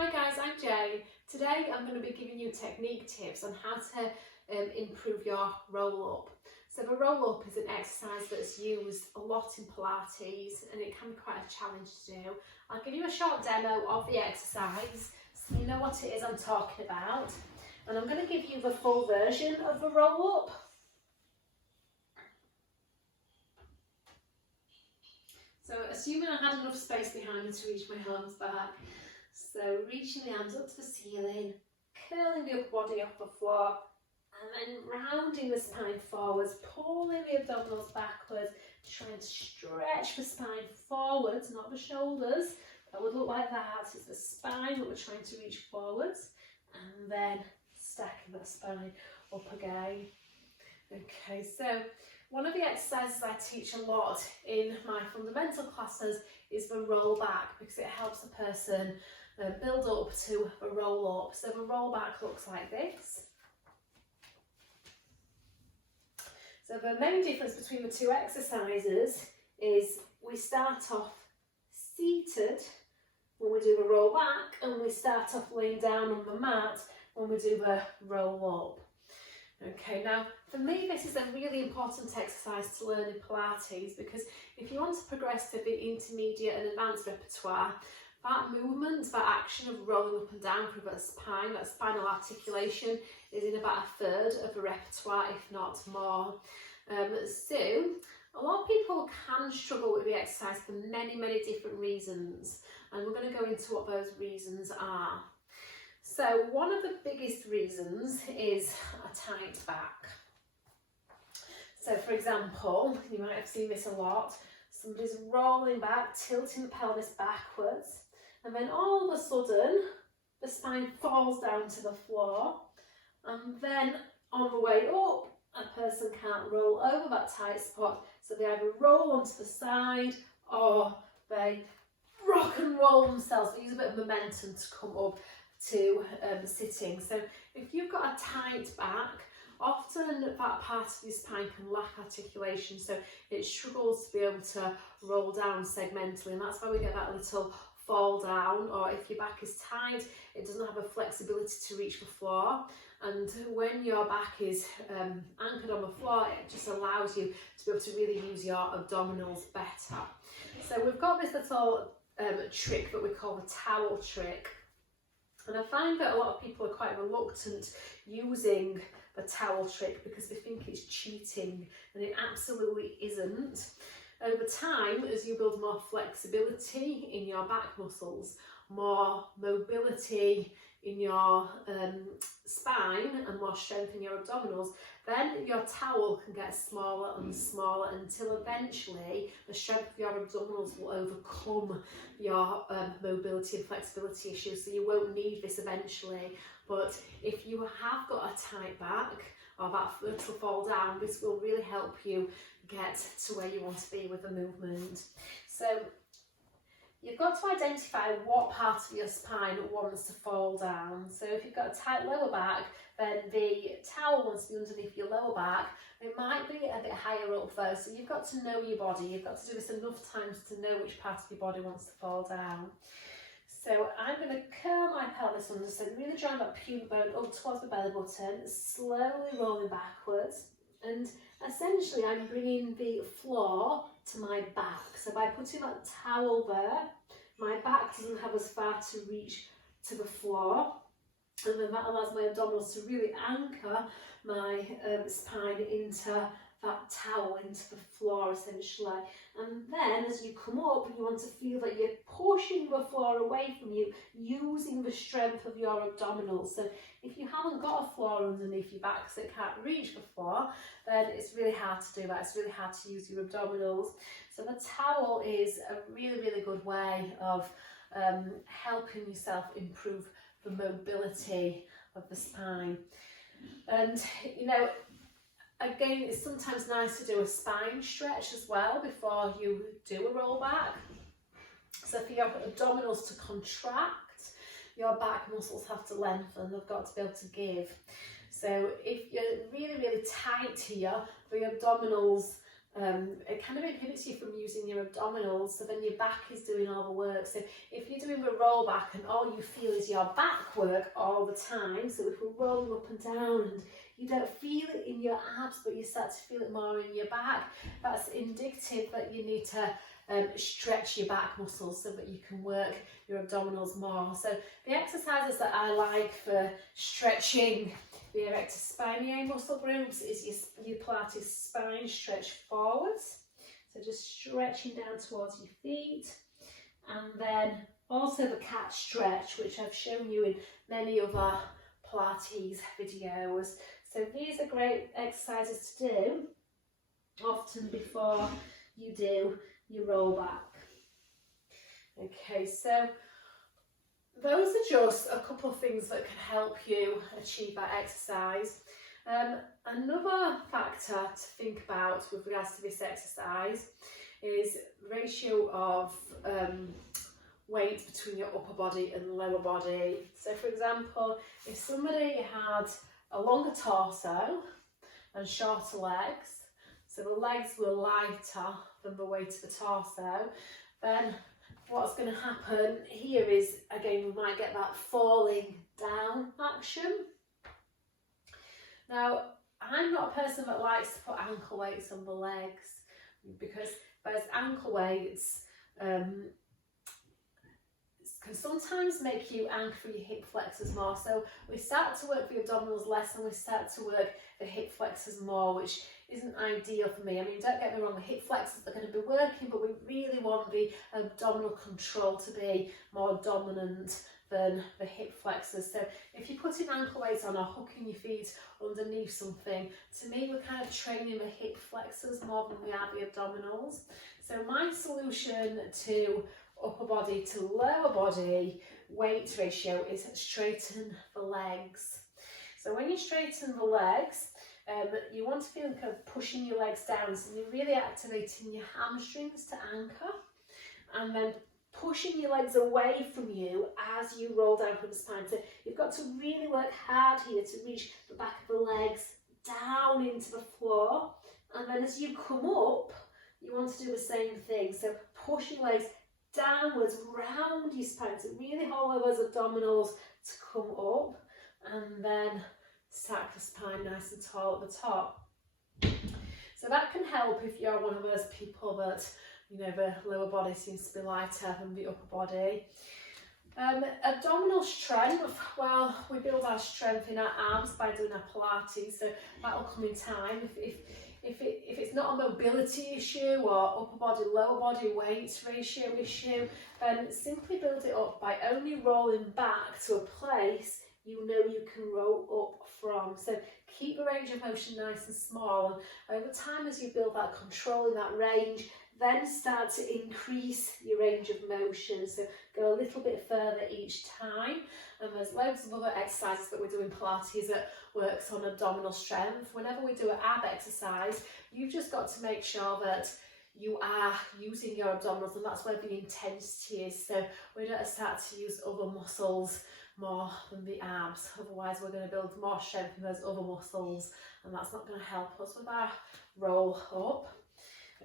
Hi guys, I'm Jane. Today I'm going to be giving you technique tips on how to improve your roll up. So the roll up is an exercise that's used a lot in Pilates and it can be quite a challenge to do. I'll give you a short demo of the exercise so you know what it is I'm talking about, and I'm going to give you the full version of the roll up. So assuming I had enough space behind me to reach my arms back, so reaching the hands up to the ceiling, curling the upper body off the floor, and then rounding the spine forwards, pulling the abdominals backwards, trying to stretch the spine forwards, not the shoulders. That would look like that. It's the spine that we're trying to reach forwards, and then stacking that spine up again. Okay, so one of the exercises I teach a lot in my fundamental classes is the roll back, because it helps the person build up to a roll up. So the roll back looks like this. So the main difference between the two exercises is we start off seated when we do the roll back, and we start off laying down on the mat when we do the roll up. Okay, now for me this is a really important exercise to learn in Pilates, because if you want to progress to the intermediate and advanced repertoire, that movement, that action of rolling up and down through that spine, that spinal articulation, is in about a third of the repertoire, if not more. So a lot of people can struggle with the exercise for many different reasons, and we're going to go into what those reasons are. So one of the biggest reasons is a tight back. So for example, you might have seen this a lot, somebody's rolling back, tilting the pelvis backwards, and then all of a sudden the spine falls down to the floor, and then on the way up a person can't roll over that tight spot, so they either roll onto the side or they rock and roll themselves. They use a bit of momentum to come up to sitting. So if you've got a tight back, often that part of your spine can lack articulation, so it struggles to be able to roll down segmentally, and that's why we get that little fall down. Or if your back is tight, it doesn't have a flexibility to reach the floor, and when your back is anchored on the floor, it just allows you to be able to really use your abdominals better. So we've got this little trick that we call the towel trick. And I find that a lot of people are quite reluctant using the towel trick because they think it's cheating, and it absolutely isn't. Over time, as you build more flexibility in your back muscles, more mobility in your spine, and more strength in your abdominals, then your towel can get smaller and smaller until eventually the strength of your abdominals will overcome your mobility and flexibility issues, so you won't need this eventually. But if you have got a tight back or that little fall down, this will really help you get to where you want to be with the movement. So you've got to identify what part of your spine wants to fall down. So if you've got a tight lower back, then the towel wants to be underneath your lower back. It might be a bit higher up though, so you've got to know your body. You've got to do this enough times to know which part of your body wants to fall down. So I'm going to curl my pelvis under, so really drawing that pubic bone up towards the belly button, slowly rolling backwards, and essentially I'm bringing the floor to my back. So by putting that towel there, my back doesn't have as far to reach to the floor, and then that allows my abdominals to really anchor my spine into that towel, into the floor essentially. And then as you come up, you want to feel that you're pushing the floor away from you, using the strength of your abdominals. So if you haven't got a floor underneath your back so it can't reach the floor, then it's really hard to do that. It's really hard to use your abdominals. So the towel is a really good way of helping yourself improve the mobility of the spine. And you know, again, it's sometimes nice to do a spine stretch as well before you do a roll back. So for your abdominals to contract, your back muscles have to lengthen, they've got to be able to give. So if you're really tight here, the abdominals it kind of inhibits you from using your abdominals, so then your back is doing all the work. So if you're doing a roll back and all you feel is your back work all the time, so if we're rolling up and down and you don't feel it in your abs but you start to feel it more in your back, that's indicative that you need to stretch your back muscles so that you can work your abdominals more. So the exercises that I like for stretching the erector spinae muscle groups is your Pilates spine stretch forwards, so just stretching down towards your feet, and then also the cat stretch, which I've shown you in many other Pilates videos. So these are great exercises to do often before you do your roll back. Okay, so those are just a couple of things that can help you achieve that exercise. Another factor to think about with regards to this exercise is the ratio of weight between your upper body and lower body. So for example, if somebody had a longer torso and shorter legs, so the legs were lighter than the weight of the torso, then what's going to happen here is, again, we might get that falling down action. Now, I'm not a person that likes to put ankle weights on the legs, because those ankle weights can sometimes make you anchor for your hip flexors more. So we start to work the abdominals less and we start to work the hip flexors more, which isn't ideal for me. I mean, don't get me wrong, the hip flexors are going to be working, but we really want the abdominal control to be more dominant than the hip flexors. So if you're putting ankle weights on or hooking your feet underneath something, to me we're kind of training the hip flexors more than we are the abdominals. So my solution to upper body to lower body weight ratio is straighten the legs. So when you straighten the legs, you want to feel kind of pushing your legs down, so you're really activating your hamstrings to anchor, and then pushing your legs away from you as you roll down from the spine. So you've got to really work hard here to reach the back of the legs down into the floor, and then as you come up, you want to do the same thing. So push your legs downwards round your spine, so really hold those abdominals to come up, and then stack the spine nice and tall at the top. So that can help if you're one of those people that, you know, the lower body seems to be lighter than the upper body. Abdominal strength, well, we build our strength in our arms by doing our Pilates, so that'll come in time. If it's not a mobility issue or upper body, lower body weight ratio issue, then simply build it up by only rolling back to a place you know you can roll up from. So keep the range of motion nice and small, and over time as you build that control in that range, then start to increase your range of motion. So go a little bit further each time. And there's loads of other exercises that we do in Pilates that works on abdominal strength. Whenever we do an ab exercise, you've just got to make sure that you are using your abdominals, and that's where the intensity is. So we don't start to use other muscles more than the abs, otherwise we're going to build more strength in those other muscles, and that's not going to help us with our roll up.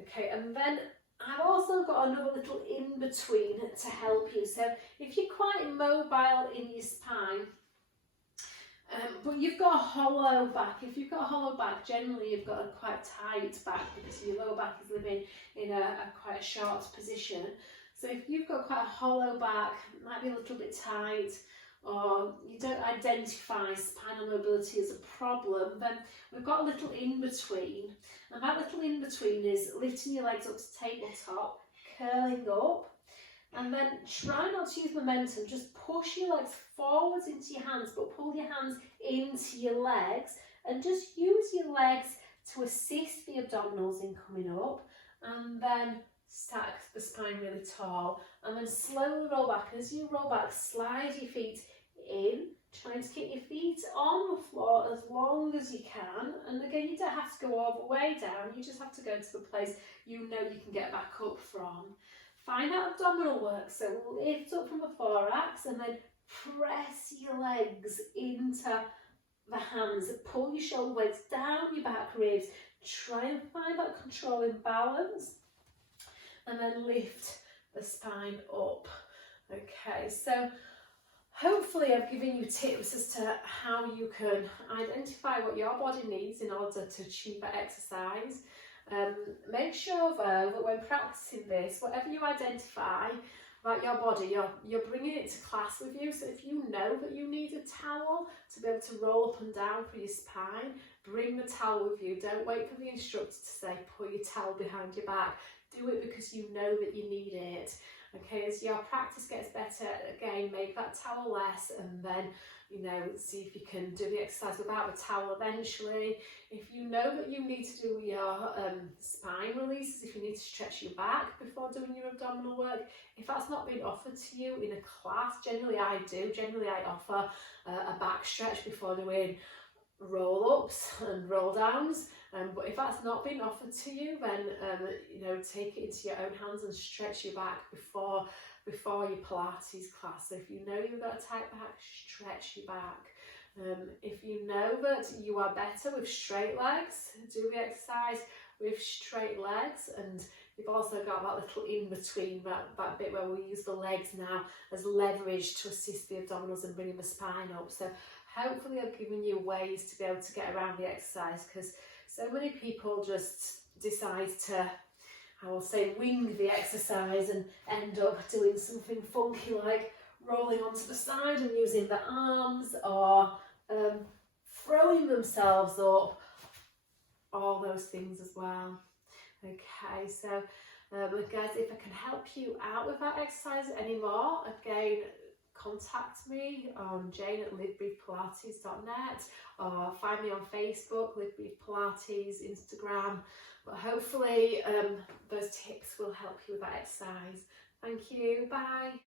Okay, and then I've also got another little in between to help you. So if you're quite immobile in your spine, but you've got a hollow back, if you've got a hollow back, generally you've got a quite tight back because your lower back is living in a quite a short position. So if you've got quite a hollow back, it might be a little bit tight, or you don't identify spinal mobility as a problem, then we've got a little in-between, and that little in-between is lifting your legs up to tabletop, curling up, and then try not to use momentum, just push your legs forwards into your hands, but pull your hands into your legs, and just use your legs to assist the abdominals in coming up, and then stack the spine really tall, and then slowly roll back. As you roll back, slide your feet in, trying to keep your feet on the floor as long as you can. And again, you don't have to go all the way down, you just have to go to the place you know you can get back up from. Find that abdominal work, so lift up from the thorax and then press your legs into the hands, pull your shoulder blades down your back ribs, Try and find that controlling balance, and then lift the spine up. Okay, so hopefully I've given you tips as to how you can identify what your body needs in order to achieve that exercise. Make sure though that when practicing this, whatever you identify about your body, you're bringing it to class with you. So if you know that you need a towel to be able to roll up and down for your spine, bring the towel with you. Don't wait for the instructor to say put your towel behind your back. Do it because you know that you need it. Okay, as your practice gets better, again, make that towel less, and then, you know, see if you can do the exercise without the towel eventually. If you know that you need to do your spine releases, if you need to stretch your back before doing your abdominal work, if that's not been offered to you in a class, generally I offer a back stretch before doing roll-ups and roll-downs, but if that's not been offered to you, then you know, take it into your own hands and stretch your back before your Pilates class. So if you know you've got a tight back, stretch your back. If you know that you are better with straight legs, do the exercise with straight legs, and you've also got that little in between, that bit where we use the legs now as leverage to assist the abdominals and bringing the spine up. So hopefully I've given you ways to be able to get around the exercise, because so many people just decide to, I will say, wing the exercise and end up doing something funky like rolling onto the side and using the arms, or throwing themselves up, all those things as well. Okay, so guys, if I can help you out with that exercise anymore, again, contact me on jane@livebreathepilates.net, or find me on Facebook, Live Breathe Pilates, Instagram. But hopefully those tips will help you with that exercise. Thank you, bye.